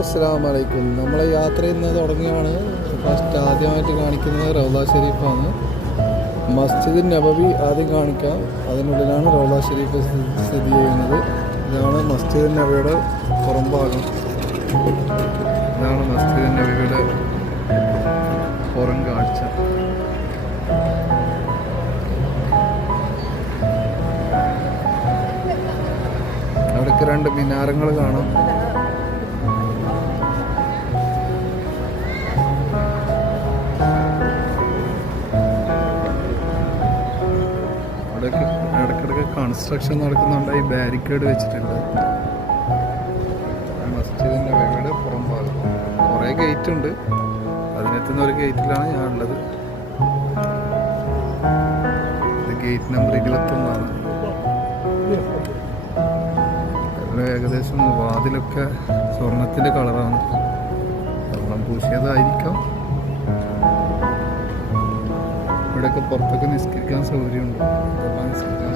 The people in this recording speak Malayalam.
അസ്സലാമലൈക്കും. നമ്മളെ യാത്ര ഇന്ന് തുടങ്ങിയാണ്. ഫസ്റ്റ് ആദ്യമായിട്ട് കാണിക്കുന്നത് റൗള ഷെരീഫാണ്. മസ്ജിദ് നബവി ആദ്യം കാണിക്കാം. അതിനുള്ളിലാണ് റൗള ഷെരീഫ് സ്ഥിതി ചെയ്യുന്നത്. ഇതാണ് മസ്ജിദ് നബവിയുടെ പുറംഭാഗം. ഇതാണ് മസ്ജിദ് നബവിയുടെ പുറം കാഴ്ച. അവിടേക്ക് രണ്ട് മിനാരങ്ങൾ കാണാം. ഇടയ്ക്കിടയ്ക്ക് കൺസ്ട്രക്ഷൻ നടക്കുന്നുണ്ട്. ഈ ബാരിക്കേഡ് വെച്ചിട്ടുണ്ട്. മസ്ജിദിൻ്റെ വീട് പുറം ഭാഗം കുറേ ഗേറ്റ് ഉണ്ട്. അതിനെത്തുന്ന ഒരു ഗേറ്റിലാണ് ഞാൻ ഉള്ളത്. ഇത് ഗേറ്റ് നമ്പർ 21. ഏകദേശം വാതിലൊക്കെ സ്വർണത്തിൻ്റെ കളറാണ്. സ്വർണം പൂശിയതായിരിക്കാം. ഇവിടെയൊക്കെ പുറത്തൊക്കെ നിസ്കരിക്കാൻ സൗകര്യമുണ്ട്. നിസ്കരിക്കാൻ